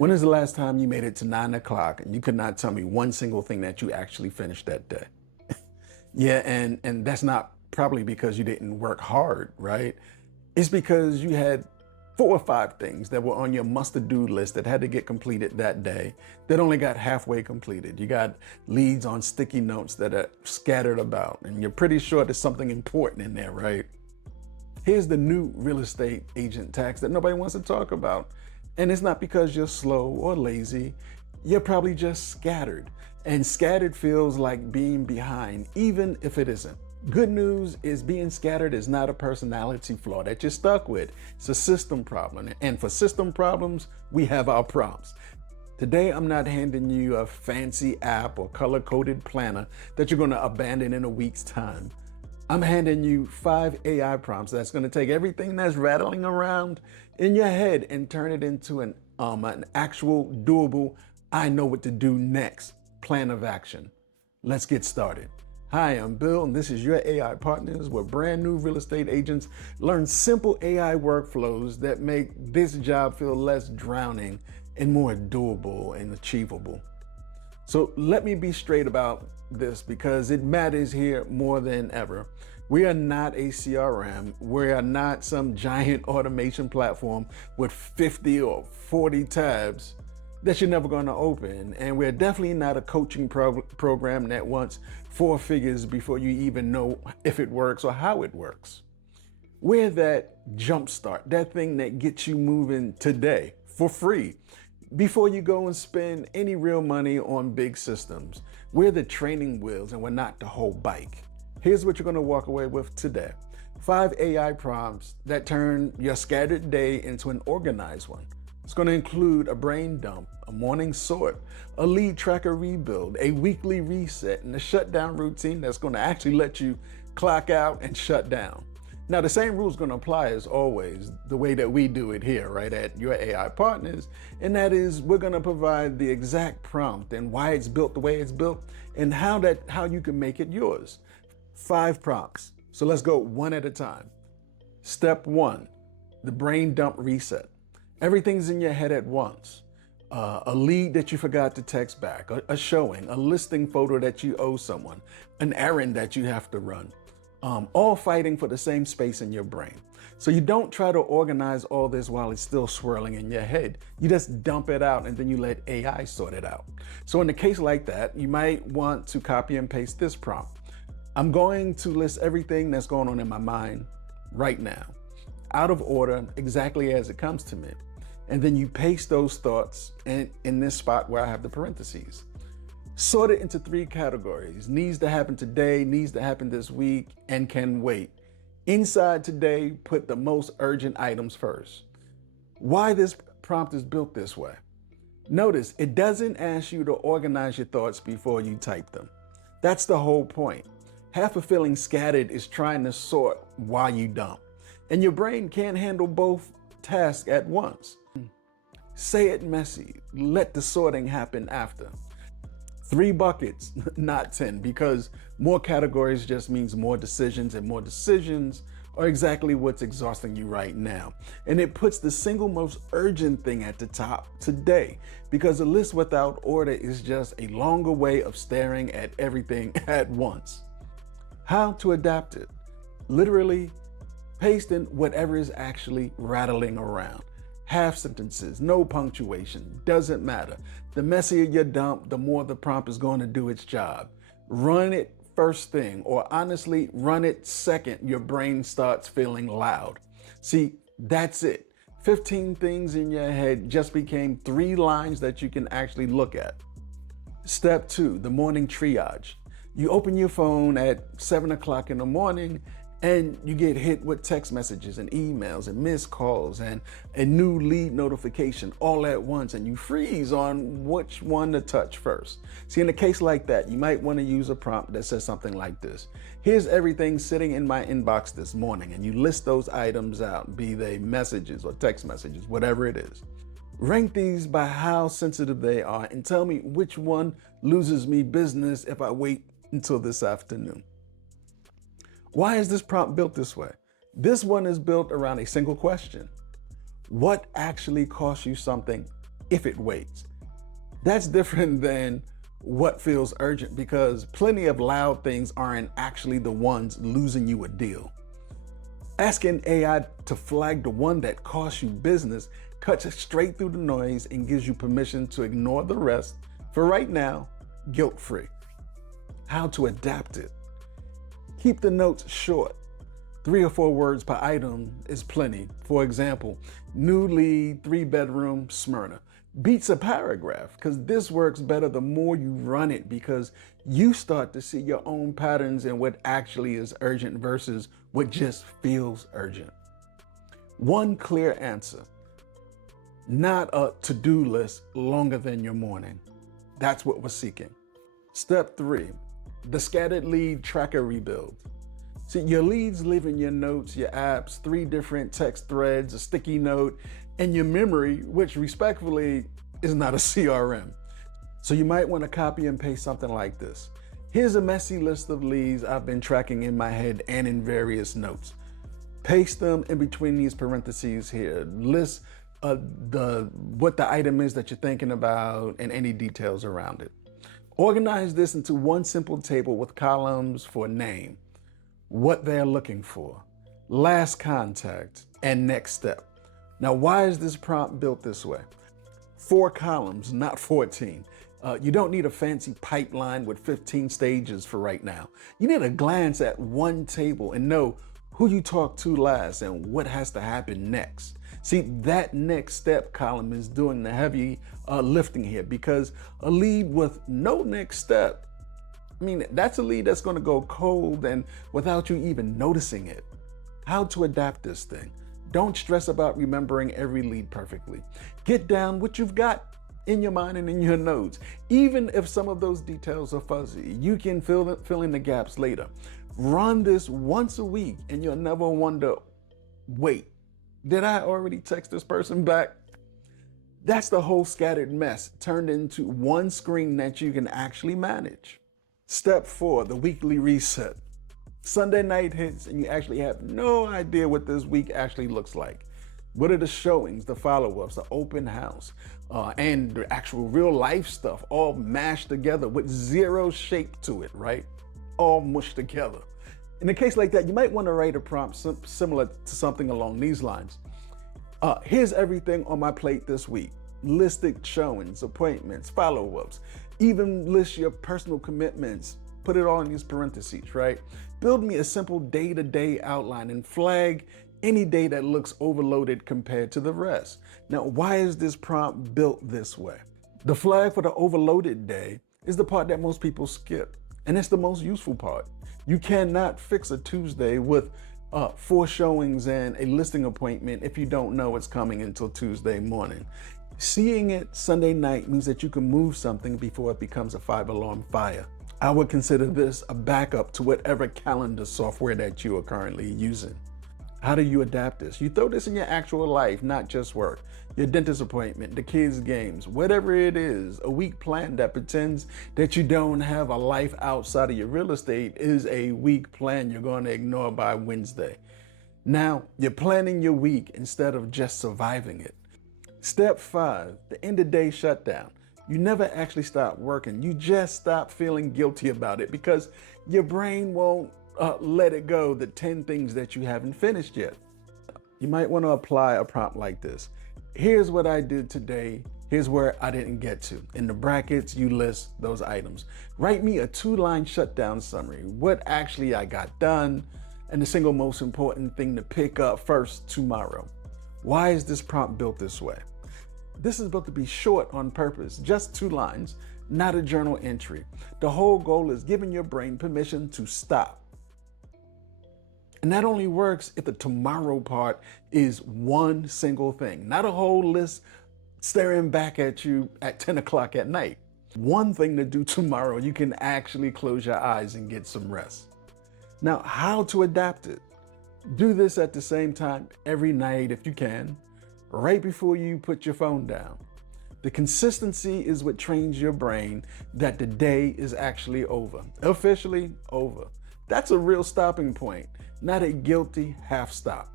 When is the last time you made it to 9 o'clock and you could not tell me one single thing that you actually finished that day? Yeah, and that's not probably because you didn't work hard, right? It's because you had 4 or 5 things that were on your must-do list that had to get completed that day that only got halfway completed. You got leads on sticky notes that are scattered about, and you're pretty sure there's something important in there, right? Here's the new real estate agent tax that nobody wants to talk about. And it's not because you're slow or lazy. You're probably just scattered. And scattered feels like being behind, even if it isn't. Good news is being scattered is not a personality flaw that you're stuck with. It's a system problem. And for system problems, we have our prompts. Today, I'm not handing you a fancy app or color-coded planner that you're going to abandon in a week's time. I'm handing you 5 AI prompts that's going to take everything that's rattling around in your head and turn it into an actual doable, I know what to do next plan of action. Let's get started. Hi, I'm Bill, and this is your AI Partners, where brand new real estate agents learn simple AI workflows that make this job feel less drowning and more doable and achievable. So let me be straight about this because it matters here more than ever. We are not a CRM. We are not some giant automation platform with 50 or 40 tabs that you're never going to open. And we're definitely not a coaching program that wants 4 figures before you even know if it works or how it works. We're that jumpstart, that thing that gets you moving today for free, before you go and spend any real money on big systems. We're the training wheels and we're not the whole bike. Here's what you're going to walk away with today. 5 AI prompts that turn your scattered day into an organized one. It's going to include a brain dump, a morning sort, a lead tracker rebuild, a weekly reset, and a shutdown routine that's going to actually let you clock out and shut down. Now, the same rules going to apply as always, the way that we do it here, right, at your AI Partners, and that is we're going to provide the exact prompt and why it's built the way it's built and how you can make it yours. 5 prompts. So let's go one at a time. Step 1, the brain dump reset. Everything's in your head at once. A lead that you forgot to text back, a showing, a listing photo that you owe someone, an errand that you have to run. All fighting for the same space in your brain. So you don't try to organize all this while it's still swirling in your head. You just dump it out and then you let AI sort it out. So in a case like that, you might want to copy and paste this prompt. I'm going to list everything that's going on in my mind right now, out of order, exactly as it comes to me. And then you paste those thoughts in this spot where I have the parentheses. Sort it into 3 categories: needs to happen today, needs to happen this week, and can wait. Inside today, put the most urgent items first. Why this prompt is built this way? Notice it doesn't ask you to organize your thoughts before you type them. That's the whole point. Half of feeling scattered is trying to sort while you dump. And your brain can't handle both tasks at once. Say it messy. Let the sorting happen after. 3 buckets, not 10, because more categories just means more decisions, and more decisions are exactly what's exhausting you right now. And it puts the single most urgent thing at the top today, because a list without order is just a longer way of staring at everything at once. How to adapt it? Literally, paste in whatever is actually rattling around. Half sentences, no punctuation, doesn't matter. The messier your dump, the more the prompt is going to do its job. Run it first thing, or honestly, run it second your brain starts feeling loud. See, that's it. 15 things in your head just became 3 lines that you can actually look at. Step 2, the morning triage. You open your phone at 7 o'clock in the morning and you get hit with text messages and emails and missed calls and a new lead notification all at once, and you freeze on which one to touch first. See, in a case like that, you might want to use a prompt that says something like this. Here's everything sitting in my inbox this morning, and you list those items out, be they messages or text messages, whatever it is. Rank these by how sensitive they are and tell me which one loses me business if I wait until this afternoon. Why is this prompt built this way? This one is built around a single question. What actually costs you something if it waits. That's different than what feels urgent, because plenty of loud things aren't actually the ones losing you a deal. Asking AI to flag the one that costs you business cuts straight through the noise and gives you permission to ignore the rest for right now, guilt-free. How to adapt it. Keep the notes short. 3 or 4 words per item is plenty. For example, new lead, 3-bedroom, Smyrna. Beats a paragraph, because this works better the more you run it, because you start to see your own patterns in what actually is urgent versus what just feels urgent. One clear answer, not a to-do list longer than your morning. That's what we're seeking. Step 3, the scattered lead tracker rebuild. See, your leads live in your notes, your apps, 3 different text threads, a sticky note, and your memory, which respectfully is not a CRM. So you might want to copy and paste something like this. Here's a messy list of leads I've been tracking in my head and in various notes. Paste them in between these parentheses here. List what the item is that you're thinking about and any details around it. Organize this into one simple table with columns for name, what they're looking for, last contact, and next step. Now, why is this prompt built this way? 4 columns, not 14. You don't need a fancy pipeline with 15 stages for right now. You need a glance at one table and know who you talked to last and what has to happen next. See, that next step column is doing the heavy lifting here, because a lead with no next step, that's a lead that's going to go cold and without you even noticing it. How to adapt this thing. Don't stress about remembering every lead perfectly. Get down what you've got in your mind and in your notes. Even if some of those details are fuzzy, you can fill in the gaps later. Run this once a week and you'll never wonder, wait, did I already text this person back? That's the whole scattered mess turned into one screen that you can actually manage. Step 4, the weekly reset. Sunday night hits and you actually have no idea what this week actually looks like. What are the showings, the follow-ups, the open house, and the actual real life stuff all mashed together with zero shape to it, right? All mushed together. In a case like that, you might want to write a prompt similar to something along these lines. Here's everything on my plate this week. Listed showings, appointments, follow-ups, even list your personal commitments. Put it all in these parentheses, right? Build me a simple day-to-day outline and flag any day that looks overloaded compared to the rest. Now, why is this prompt built this way? The flag for the overloaded day is the part that most people skip, and it's the most useful part. You cannot fix a Tuesday with 4 showings and a listing appointment if you don't know it's coming until Tuesday morning. Seeing it Sunday night means that you can move something before it becomes a 5-alarm fire. I would consider this a backup to whatever calendar software that you are currently using. How do you adapt this? You throw this in your actual life, not just work. Your dentist appointment, the kids' games, whatever it is. A week plan that pretends that you don't have a life outside of your real estate is a week plan you're going to ignore by Wednesday. Now, you're planning your week instead of just surviving it. Step 5, the end of day shutdown. You never actually stop working. You just stop feeling guilty about it because your brain won't let it go, the 10 things that you haven't finished yet. You might want to apply a prompt like this. Here's what I did today. Here's where I didn't get to. In the brackets, you list those items. Write me a 2-line shutdown summary. What actually I got done and the single most important thing to pick up first tomorrow. Why is this prompt built this way? This is built to be short on purpose, just 2 lines, not a journal entry. The whole goal is giving your brain permission to stop. And that only works if the tomorrow part is one single thing, not a whole list staring back at you at 10 o'clock at night. One thing to do tomorrow, you can actually close your eyes and get some rest. Now, how to adapt it? Do this at the same time every night if you can, right before you put your phone down. The consistency is what trains your brain that the day is actually over, officially over. That's a real stopping point, not a guilty half stop.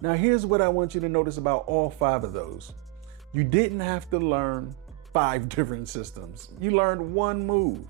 Now here's what I want you to notice about all 5 of those. You didn't have to learn 5 different systems. You learned one move.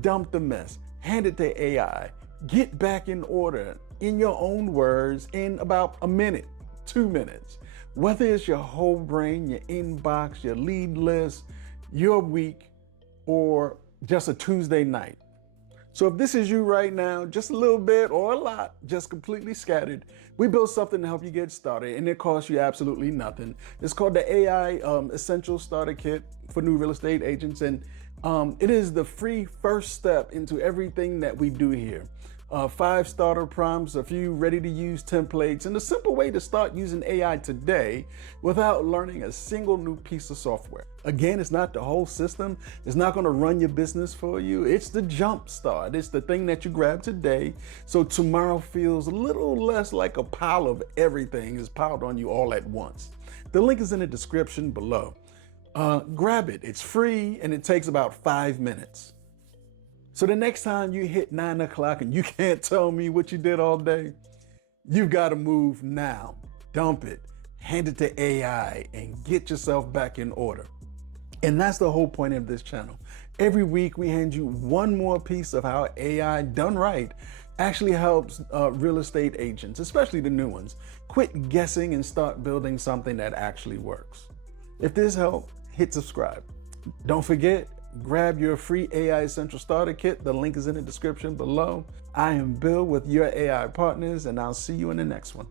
Dump the mess, hand it to AI, get back in order in your own words in about a minute, 2 minutes. Whether it's your whole brain, your inbox, your lead list, your week, or just a Tuesday night. So if this is you right now, just a little bit or a lot, just completely scattered, we built something to help you get started, and it costs you absolutely nothing. It's called the AI Essential Starter Kit for new real estate agents, and it is the free first step into everything that we do here. 5 starter prompts, a few ready-to-use templates, and a simple way to start using AI today without learning a single new piece of software. Again, it's not the whole system. It's not going to run your business for you. It's the jump start. It's the thing that you grab today so tomorrow feels a little less like a pile of everything is piled on you all at once. The link is in the description below. Grab it. It's free and it takes about 5 minutes. So the next time you hit 9 o'clock and you can't tell me what you did all day, you've got to move now. Dump it, hand it to AI, and get yourself back in order. And that's the whole point of this channel. Every week we hand you one more piece of how AI done right actually helps real estate agents, especially the new ones, quit guessing and start building something that actually works. If this helped, hit subscribe. Don't forget, grab your free AI Essential Starter Kit. The link is in the description below. I am Bill with your AI partners, and I'll see you in the next one.